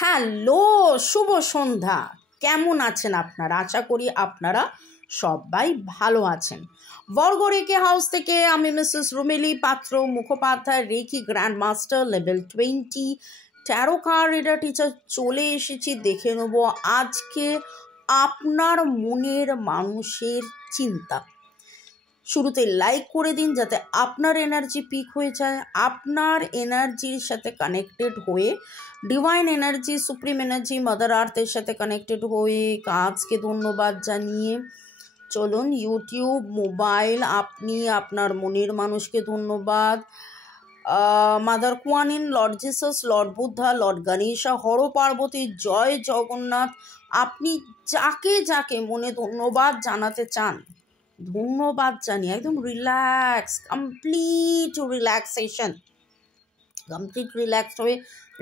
Hello, শুভ সন্ধ্যা। কেমন আছেন আপনারা? আশা করি আপনারা সবাই ভালো আছেন। বর্গরেখে হাউস থেকে আমি Mrs Rumeli Patra Mukhopadhyay, reiki grand master level 20 tarot card reader teacher চলে এসেছি। দেখে নেব আজকে আপনার মনের মানুষের চিন্তা। শুরুতে লাইক করে দিন যাতে আপনার এনার্জি পিক হয়ে যায়। আপনার এনার্জির সাথে কানেক্টেড হয়ে divine energy, supreme energy, mother আর্থের সাথে কানেক্টেড হয়ে কাজকে ধন্যবাদ জানিয়ে চলুন ইউটিউব, মোবাইল, আপনি আপনার মনের মানুষকে ধন্যবাদ। Mother Kuan Yin, Lord Jesus, Lord Buddha, Lord Ganesha, Har Parvati, জয় জগন্নাথ, আপনি যাকে যাকে মনে ধন্যবাদ জানাতে চান ধন্যবাদ জানিয়ে একদম রিল্যাক্স, কমপ্লিট রিল্যাক্স হয়ে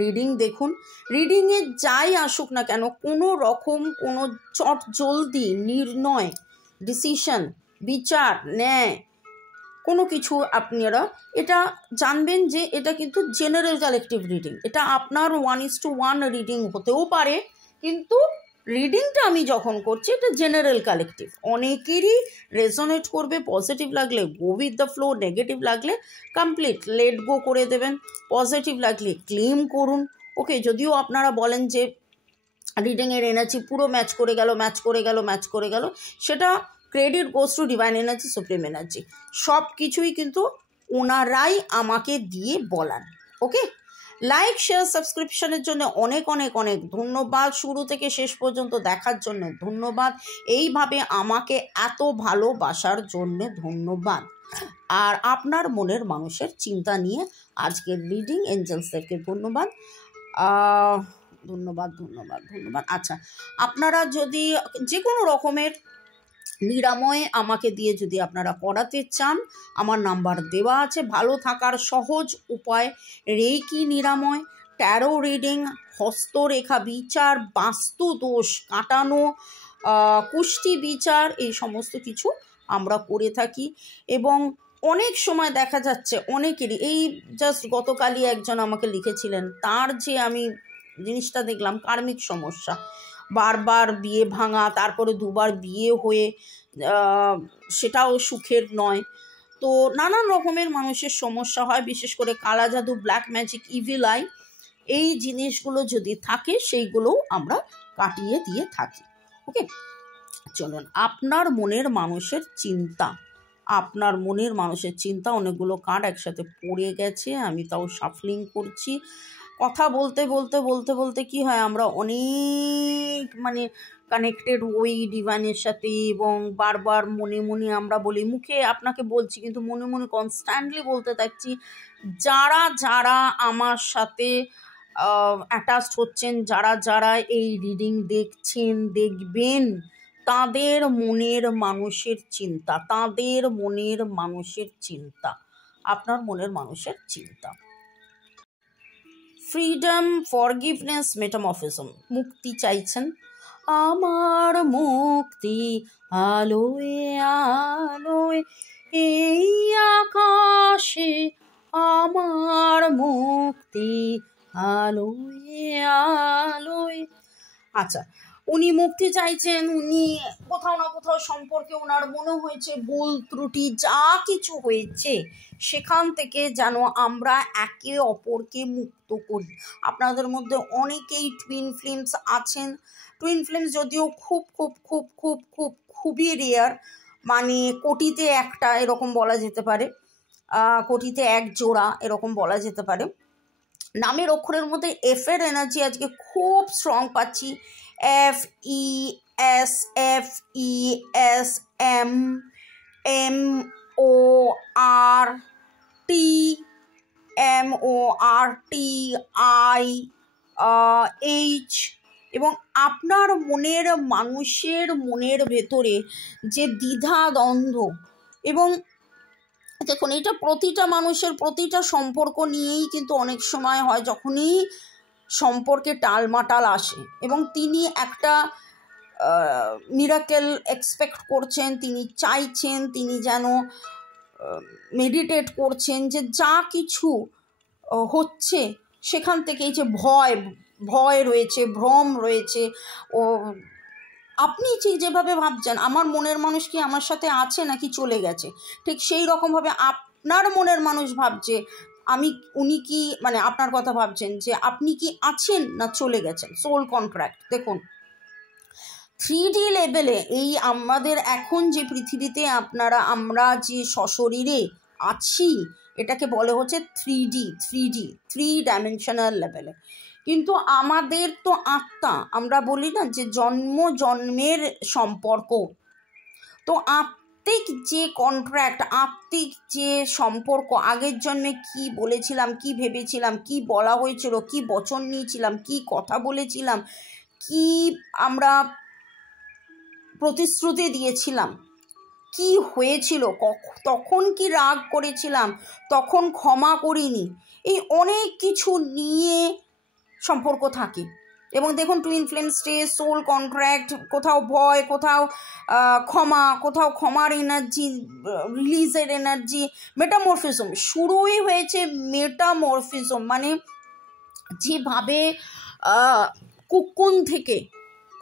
রিডিং দেখুন। রিডিংয়ে যাই আসুক না কেন, কোনো রকম কোনো চট জলদি নির্ণয়, ডিসিশন, বিচার, ন্যায় কোনো কিছু আপনারা এটা জানবেন যে এটা কিন্তু জেনারেল কালেকটিভ রিডিং। এটা আপনার 1:1 রিডিং হতেও পারে, কিন্তু রিডিংটা আমি যখন করছি এটা জেনারেল কালেকটিভ। অনেকেরই রেজোনেট করবে, পজিটিভ লাগলে go with the flow, negative লাগলে কমপ্লিট লেট গো করে দেবেন, পজিটিভ লাগলে ক্লেম করুন। ওকে, যদিও আপনারা বলেন যে রিডিংয়ের এনার্জি পুরো ম্যাচ করে গেল, সেটা credit goes to divine energy, supreme energy. সব কিছুই কিন্তু ওনারাই আমাকে দিয়ে বলান। ওকে, লাইক, শেয়ার, সাবস্ক্রিপশনের জন্য অনেক অনেক অনেক ধন্যবাদ। শুরু থেকে শেষ পর্যন্ত দেখার জন্য ধন্যবাদ। এইভাবে আমাকে এত ভালোবাসার জন্য ধন্যবাদ। আর আপনার মনের মানুষের চিন্তা নিয়ে আজকের রিডিং এঞ্জেলসদেরকে ধন্যবাদ। আচ্ছা, আপনারা যদি যে কোনো রকমের নিরাময় আমাকে দিয়ে যদি আপনারা করাতে চান, আমার নাম্বার দেওয়া আছে। ভালো থাকার সহজ উপায়, রেকি নিরাময়, ট্যারো রিডিং, হস্তরেখা বিচার, বাস্তু দোষ কাটানো, কুষ্টি বিচার, এই সমস্ত কিছু আমরা করে থাকি। এবং অনেক সময় দেখা যাচ্ছে অনেকেরই, এই জাস্ট গতকালই একজন আমাকে লিখেছিলেন, তার যে আমি জিনিসটা দেখলাম কার্মিক সমস্যা, বারবার বিয়ে ভাঙা, তারপরে দুবার বিয়ে হয়ে সেটাও সুখের নয়। তো নানান রকমের মানুষের সমস্যা হয়, বিশেষ করে কালা জাদু, ব্ল্যাক ম্যাজিক, ইভিল আই, এই জিনিসগুলো যদি থাকে সেইগুলোও আমরা কাটিয়ে দিয়ে থাকি। ওকে, চলুন আপনার মনের মানুষের চিন্তা, অনেকগুলো কার্ড একসাথে পড়ে গেছে, আমি তাও শাফলিং করছি। কথা বলতে কি হয়, আমরা অনেক কানেক্টেড ওই ডিভাইনের সাথে, এবং বারবার মনে মনে আমরা বলি, মুখে আপনাকে বলছি কিন্তু মনে মনে কনস্ট্যান্টলি বলতে থাকছি। যারা আমার সাথে অ্যাটাচড হচ্ছেন, যারা এই রিডিং দেখবেন, তাদের মনের মানুষের চিন্তা, আপনার মনের মানুষের চিন্তা। ফ্রিডম, ফরগিভনেস, মেটামরফিজম, মুক্তি চাইছেন। আমার মুক্তি আলোয় আলোয় এই আকাশে, আমার মুক্তি আলোয় আলোয়। আচ্ছা, উনি মুক্তি চাইছেন। উনি কোথাও না কোথাও সম্পর্কে ওনার মনে হয়েছে ভুল ত্রুটি যা কিছু হয়েছে, সেখান থেকে যেন আমরা একে অপরকে মুক্ত করি। আপনাদের মধ্যে অনেকেই টুইন ফ্লেমস আছেন। টুইন ফ্লেমস যদিও খুবই রেয়ার, কোটিতে একটা এরকম বলা যেতে পারে, কোটিতে এক জোড়া এরকম বলা যেতে পারে। নামের অক্ষরের মধ্যে এফ এর এনার্জি আজকে খুব স্ট্রং পাচ্ছি। FESFESM MORTIH। এবং আপনার মনের মানুষের মনের ভেতরে যে দ্বিধা দ্বন্দ্ব, এবং দেখুন এটা প্রতিটা মানুষের প্রতিটা সম্পর্ক নিয়েই কিন্তু অনেক সময় হয়, যখনই সম্পর্কে টালমাটাল আসে এবং তিনি একটা মিরাকেল এক্সপেক্ট করছেন, তিনি চাইছেন, তিনি যেন মেডিটেট করছেন যে যা কিছু হচ্ছে সেখান থেকে এই যে ভয়, ভয় রয়েছে, ভ্রম রয়েছে। ও আপনি ঠিক যেভাবে ভাবছেন আমার মনের মানুষ কি আমার সাথে আছে নাকি চলে গেছে, ঠিক সেই রকমভাবে আপনার মনের মানুষ ভাবছে উনি কি মানে আপনার কথা ভাবছেন যে আপনি কি আছেন না চলে গেছেন। সোল কন্ট্রাক্ট দেখুন 3D লেভেলে এই আমাদের এখন যে পৃথিবীতে আমরা যে সশরীরে আছি এটাকে বলে হচ্ছে 3 ডাইমেনশনাল লেভেলে। কিন্তু আমাদের তো আত্মা, আমরা বলি না যে জন্মের সম্পর্ক, তো আত্মিক যে কন্ট্রাক্ট, আত্মিক যে সম্পর্ক, আগের জন্মে কি বলেছিলাম, কি ভেবেছিলাম, কি বলা হয়েছিল, কি বচন নিয়েছিলাম, কি কথা বলেছিলাম, কি আমরা প্রতিশ্রুতি দিয়েছিলাম, কি হয়েছিল, তখন কি রাগ করেছিলাম, তখন ক্ষমা করিনি, এই অনেক কিছু নিয়ে সম্পর্ক থাকে। এবং দেখুন twin flame stage, soul contract, কোথাও ভয়, কোথাও ক্ষমা, কোথাও ক্ষমার এনার্জি, রিলিজের এনার্জি, মেটামরফিজম শুরুই হয়েছে। মেটামরফিজম মানে যেভাবে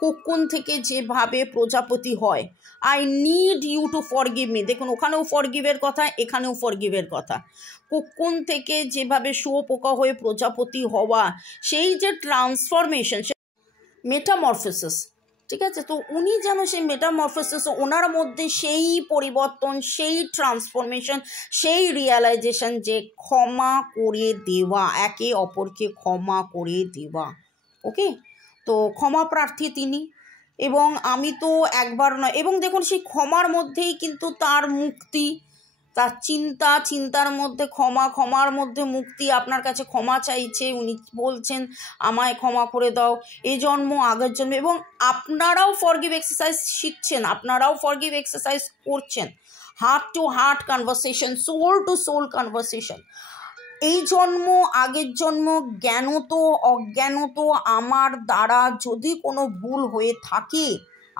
কুকুন থেকে যেভাবে প্রজাপতি হয়, I need you to forgive me, দেখুন ওখানেও ফরগিভের কথা, এখানেও ফরগিভের কথা। কুকুন থেকে যেভাবে শুঁয়োপোকা হয়ে প্রজাপতি হওয়া, সেই যে ট্রান্সফরমেশন, মেটামরফিসিস, ঠিক আছে। তো উনি যেন সেই মেটামরফিসিস, ওনার মধ্যে সেই পরিবর্তন, সেই ট্রান্সফরমেশন, সেই রিয়ালাইজেশন যে ক্ষমা করে দেওয়া, একে অপরকে ক্ষমা করে দেওয়া। ওকে, তো ক্ষমা প্রার্থী তিনি। এবং আমি তো একবার নয়, এবং দেখুন সেই ক্ষমার মধ্যেই কিন্তু তার মুক্তি, তার চিন্তার মধ্যে ক্ষমা, ক্ষমার মধ্যে মুক্তি। আপনার কাছে ক্ষমা চাইছে, উনি বলছেন আমায় ক্ষমা করে দাও, এই জন্ম আগের জন্ম। এবং আপনারাও ফরগিভ এক্সারসাইজ শিখছেন, আপনারাও ফরগিভ এক্সারসাইজ করছেন, heart to heart conversation, soul to soul conversation. এই জন্ম আগের জন্ম জ্ঞানত অজ্ঞানত আমার দ্বারা যদি কোনো ভুল হয়ে থাকে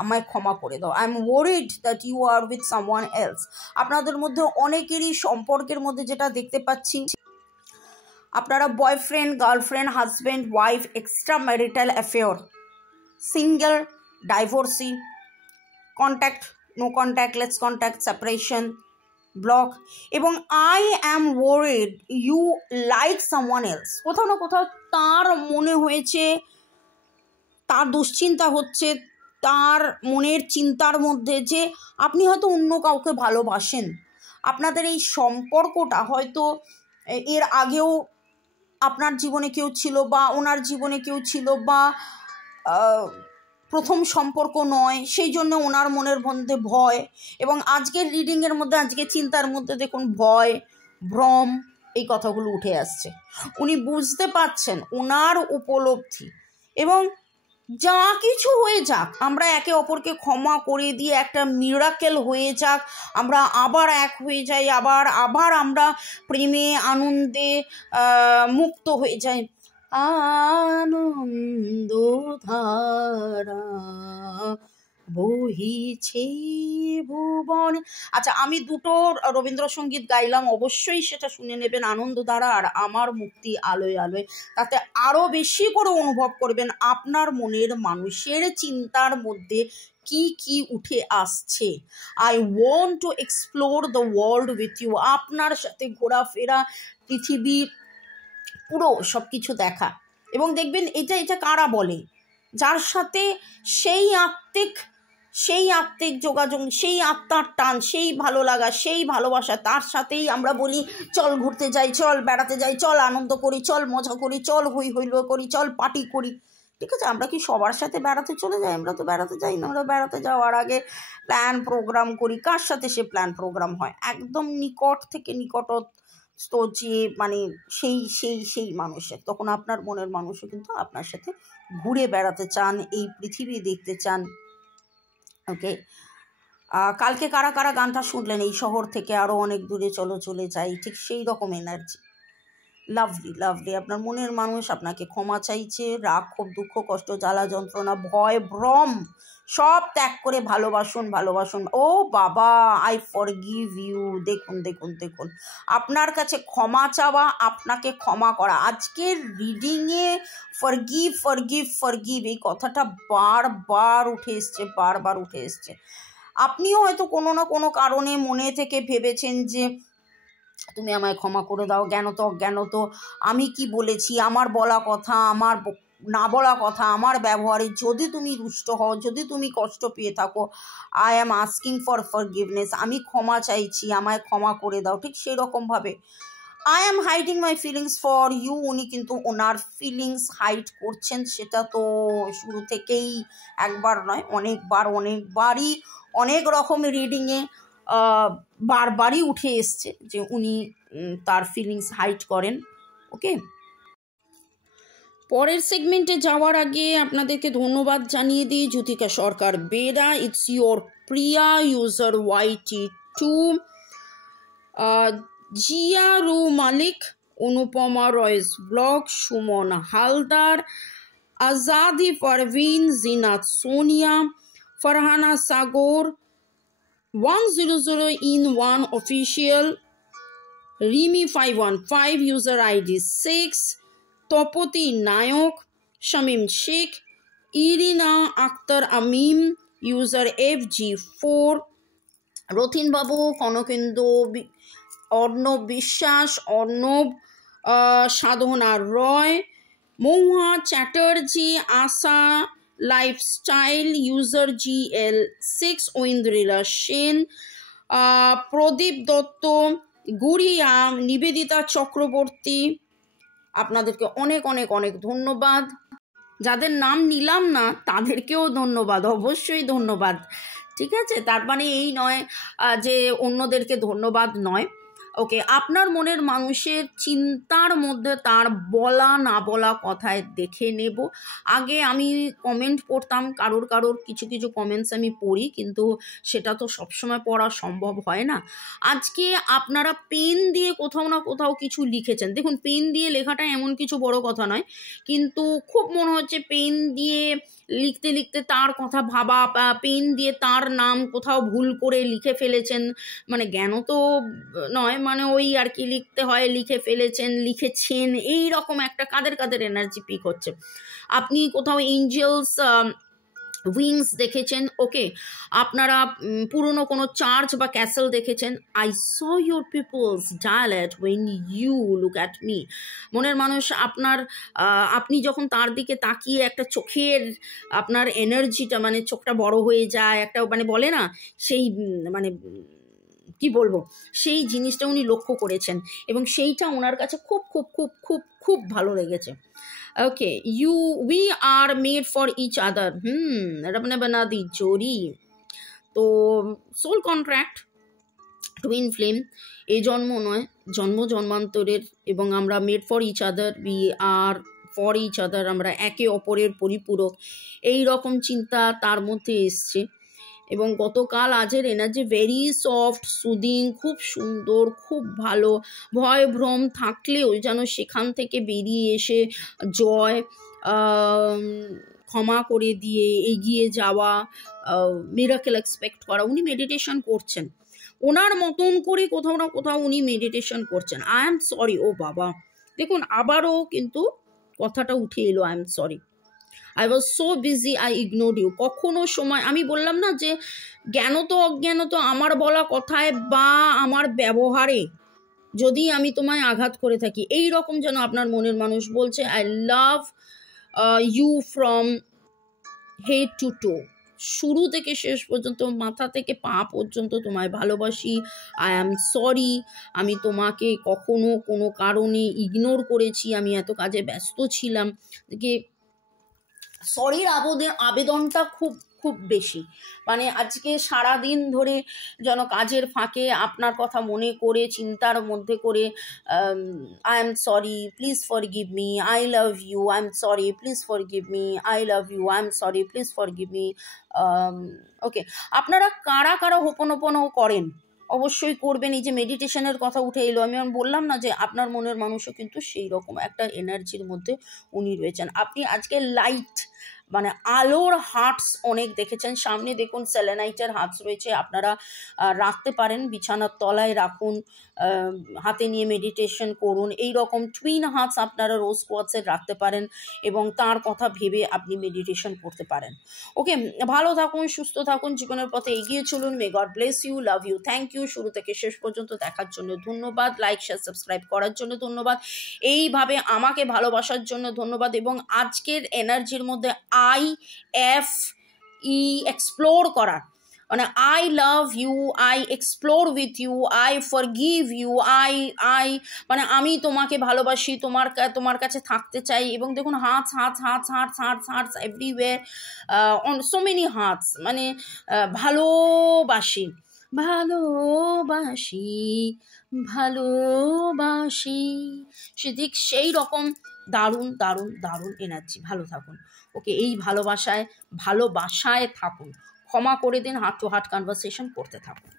আমায় ক্ষমা করে দাও। I am worried that you are with someone else. আপনাদের মধ্যে অনেকেরই সম্পর্কের মধ্যে যেটা দেখতে পাচ্ছি, আপনারা boyfriend, girlfriend, husband, wife, extra marital affair, single, divorcee, contact, no contact, let's contact, separation, block, এবং I am worried you like someone else. কোথাও না কোথাও তার মনে হয়েছে, তার দুশ্চিন্তা হচ্ছে, তার মনের চিন্তার মধ্যে যে আপনি হয়তো অন্য কাউকে ভালোবাসেন। আপনাদের এই সম্পর্কটা হয়তো এর আগেও আপনার জীবনে কেউ ছিল, বা ওনার জীবনে কেউ ছিল, বা প্রথম সম্পর্ক নয়, সেই জন্য ওনার মনের মধ্যে ভয়। এবং আজকের রিডিংয়ের মধ্যে, আজকের চিন্তার মধ্যে দেখুন ভয়, ভ্রম, এই কথাগুলো উঠে আসছে। উনি বুঝতে পারছেন ওনার উপলব্ধি, এবং যা কিছু হয়ে যাক, আমরা একে অপরকে ক্ষমা করে দিয়ে একটা মিরাকেল হয়ে যাক, আমরা আবার এক হয়ে যাই, আবার আমরা প্রেমে আনন্দে মুক্ত হয়ে যাই। আনন্দ ধারা বহিছে ভুবন। আচ্ছা, আমি দুটো রবীন্দ্রসঙ্গীত গাইলাম, অবশ্যই সেটা শুনে নেবেন, আনন্দধারা আর আমার মুক্তি আলোয় আলোয়। তাতে আরও বেশি করে অনুভব করবেন আপনার মনের মানুষের চিন্তার মধ্যে কি কি উঠে আসছে। I want to explore the world with you, আপনার সাথে ঘোরাফেরা, পৃথিবী পুরো সব কিছু দেখা। এবং দেখবেন এটা কারা বলে, যার সাথে সেই আত্মিক যোগাযোগ, সেই আত্মার টান, সেই ভালো লাগা, সেই ভালোবাসা, তার সাথেই আমরা বলি চল ঘুরতে যাই, চল বেড়াতে যাই, চল আনন্দ করি, চল মজা করি, চল হই হুল্লোড় করি, চল পার্টি করি। ঠিক আছে, আমরা কি সবার সাথে বেড়াতে চলে যাই? আমরা তো বেড়াতে যাই না। আমরা বেড়াতে যাওয়ার আগে প্ল্যান প্রোগ্রাম করি। কার সাথে সে প্ল্যান প্রোগ্রাম হয়? একদম নিকট থেকে নিকটস্থ যে মানে সেই মানুষের। তখন আপনার মনের মানুষও কিন্তু আপনার সাথে ঘুরে বেড়াতে চান, এই পৃথিবী দেখতে চান। ওকে, কালকে কারা কারা গানটা শুনলেন, এই শহর থেকে আরও অনেক দূরে চলো চলে যাই, ঠিক সেই রকম এনার্জি। লাভলি লাভলি, আপনার মনের মানুষ আপনাকে ক্ষমা চাইছে। রাগ, ক্ষোভ, দুঃখ, কষ্ট, জ্বালা, যন্ত্রণা, ভয়, ভ্রম সব ত্যাগ করে ভালোবাসুন, ভালোবাসুন। ও বাবা, আই ফরগিভ ইউ। দেখুন দেখুন দেখুন, আপনার কাছে ক্ষমা চাওয়া, আপনাকে ক্ষমা করা। আজকের রিডিংয়ে ফরগিভ ফরগিভ ফরগিভ এই কথাটা বারবার উঠে এসছে, বারবার উঠে এসছে। আপনিও হয়তো কোনো না কোনো কারণে মনে থেকে ভেবেছেন যে তুমি আমায় ক্ষমা করে দাও, জ্ঞানত অজ্ঞানত আমি কি বলেছি, আমার বলা কথা, আমার না বলা কথা, আমার ব্যবহারে যদি তুমি রুষ্ট হও, যদি তুমি কষ্ট পেয়ে থাকো, I am asking for forgiveness, আমি ক্ষমা চাইছি, আমায় ক্ষমা করে দাও। ঠিক সেই রকমভাবে I am hiding my feelings for you, উনি কিন্তু ওনার ফিলিংস হাইড করছেন। সেটা তো শুরু থেকেই একবার নয়, অনেকবারই অনেক রকম রিডিংয়ে বারবারই উঠে এসছে যে উনি তার ফিলিংস হাইড করেন। ওকে, পরের সেগমেন্টে যাওয়ার আগে আপনাদেরকে ধন্যবাদ জানিয়ে দিই। Jyotika Sarkar Bera, it's your Priya user YT2, Zia রু মালিক, অনুপমা রয়েস blog, Suman Haldar, Azadi Parveen, Zinat Sonia, Farhana Sagar, 100in1 official, Rimi 515 user ID 6, Tapati Nayak, Shamim Sheikh, Irina Akter Amim user FG4, Rathin Babu, Kanakendu, Arnab Biswas, Arnab, Sadhana Roy, Mahua Chatterjee, Asha lifestyle user GL6, Aindrila Sen, Pradip Dutta, Guriya, Nivedita Chakraborty. আপনাদেরকে অনেক অনেক অনেক ধন্যবাদ। যাদের নাম নিলাম না তাদেরকেও ধন্যবাদ, অবশ্যই ধন্যবাদ। ঠিক আছে, তার মানে এই নয় যে অন্যদেরকে ধন্যবাদ নয়। ওকে, আপনার মনের মানুষের চিন্তার মধ্যে তার বলা না বলা কথায় দেখে নেব। আগে আমি কমেন্ট পড়তাম, কারোর কিছু কিছু কমেন্টস আমি পড়ি, কিন্তু সেটা তো সবসময় পড়া সম্ভব হয় না। আজকে আপনারা পেন দিয়ে কোথাও না কোথাও কিছু লিখেছেন। দেখুন, পেন দিয়ে লেখাটা এমন কিছু বড় কথা নয়, কিন্তু খুব মনে হচ্ছে পেন দিয়ে লিখতে লিখতে তার কথা ভাবা, পেন দিয়ে তার নাম কোথাও ভুল করে লিখে ফেলেছেন। মানে জ্ঞান তো নয়, মানে ওই আর কি লিখতে হয়, লিখে ফেলেছেন, লিখেছেন, এই রকম একটা কাদের এনার্জি পিক হচ্ছে। আপনি কোথাও এঞ্জেলস উইংস দেখেছেন। ওকে, আপনারা পুরনো কোনো চার্চ বা ক্যাসেল দেখেছেন। I saw your pupils dilate when you look at me. মনের মানুষ আপনি যখন তার দিকে তাকিয়ে একটা চোখের আপনার এনার্জিটা, মানে চোখটা বড় হয়ে যায়, একটা মানে বলে না সেই মানে কি বলবো, সেই জিনিসটা উনি লক্ষ্য করেছেন এবং সেইটা ওনার কাছে খুব খুব খুব খুব খুব ভালো লেগেছে। Okay, we are made for each other, রবনা বানাদি জোরি। তো সোল কন্ট্রাক্ট, টুইন ফ্লেম, এই জন্ম নয়, জন্মান্তরের, এবং আমরা made for each other, we are for each other, আমরা একে অপরের পরিপূরক, এই রকম চিন্তা তার মধ্যে এসছে। এবং গতকাল আজের এনার্জি ভেরি সফট, সুদিং, খুব সুন্দর, খুব ভালো। ভয় ভ্রম থাকলেও যেন সেখান থেকে বেরিয়ে এসে জয়, ক্ষমা করে দিয়ে এগিয়ে যাওয়া, মিরাকেল এক্সপেক্ট করা। উনি মেডিটেশন করছেন ওনার মতন করে, কোথাও না কোথাও উনি মেডিটেশন করছেন। আই এম সরি, ও বাবা, দেখুন আবারও কিন্তু কথাটা উঠে এলো, I am sorry, I was so busy, I ignored you. কখনো সময়, আমি বললাম না যে জ্ঞানত অজ্ঞানত আমার বলা কথায় বা আমার ব্যবহারে যদি আমি তোমায় আঘাত করে থাকি, এই রকম যেন আপনার মনের মানুষ বলছে, I love you from head to toe, শুরু থেকে শেষ পর্যন্ত, মাথা থেকে পা পর্যন্ত তোমায় ভালোবাসি। আই অ্যাম সরি, আমি তোমাকে কখনো কোনো কারণে ইগনোর করেছি, আমি এত কাজে ব্যস্ত ছিলাম। দেখে সরির আবেদনটা খুব খুব বেশি, মানে আজকে সারা দিন ধরে যেন কাজের ফাঁকে আপনার কথা মনে করে, চিন্তার মধ্যে করে, I am sorry, please forgive me, I love you, I am sorry, please forgive me, I love you, I am sorry, please forgive me. Okay, আপনারা কারা হোপনোপনো করেন অবশ্যই করবেন। এই যে মেডিটেশনের কথা উঠে এলো, আমি বললাম না যে আপনার মনের মানুষও কিন্তু সেই রকম একটা এনার্জির মধ্যে উনি রয়েছেন। আপনি আজকে লাইট মানে আলোর হার্টস অনেক দেখেছেন। সামনে দেখুন সেলেনাইটের হার্টস রয়েছে, আপনারা রাখতে পারেন, বিছানার তলায় রাখুন, হাতে নিয়ে মেডিটেশন করুন। এই রকম টুইন হার্টস আপনারা রোজ কোয়ার্টসের রাখতে পারেন এবং তার কথা ভেবে আপনি মেডিটেশন করতে পারেন। ওকে, ভালো থাকুন, সুস্থ থাকুন, জীবনের পথে এগিয়ে চলুন। May God bless you, love you, thank you. শুরু থেকে শেষ পর্যন্ত দেখার জন্য ধন্যবাদ, লাইক শেয়ার সাবস্ক্রাইব করার জন্য ধন্যবাদ, এইভাবে আমাকে ভালোবাসার জন্য ধন্যবাদ। এবং আজকের এনার্জির মধ্যে এক্সপ্লোর করার মানে I love you, I explore with you, I forgive you, মানে আমি তোমাকে ভালোবাসি, তোমার কাছে থাকতে চাই। এবং দেখুন hearts everywhere, on so many hearts, মানে ভালোবাসি ভালোবাসি ভালোবাসি, ঠিক সেই রকম দারুণ দারুণ দারুণ এনার্জি। ভালো থাকুন। ওকে, এই ভালোবাসায় থাকুন, ক্ষমা করে দিন, হার্ট টু হার্ট কনভারসেশন করতে থাকুন।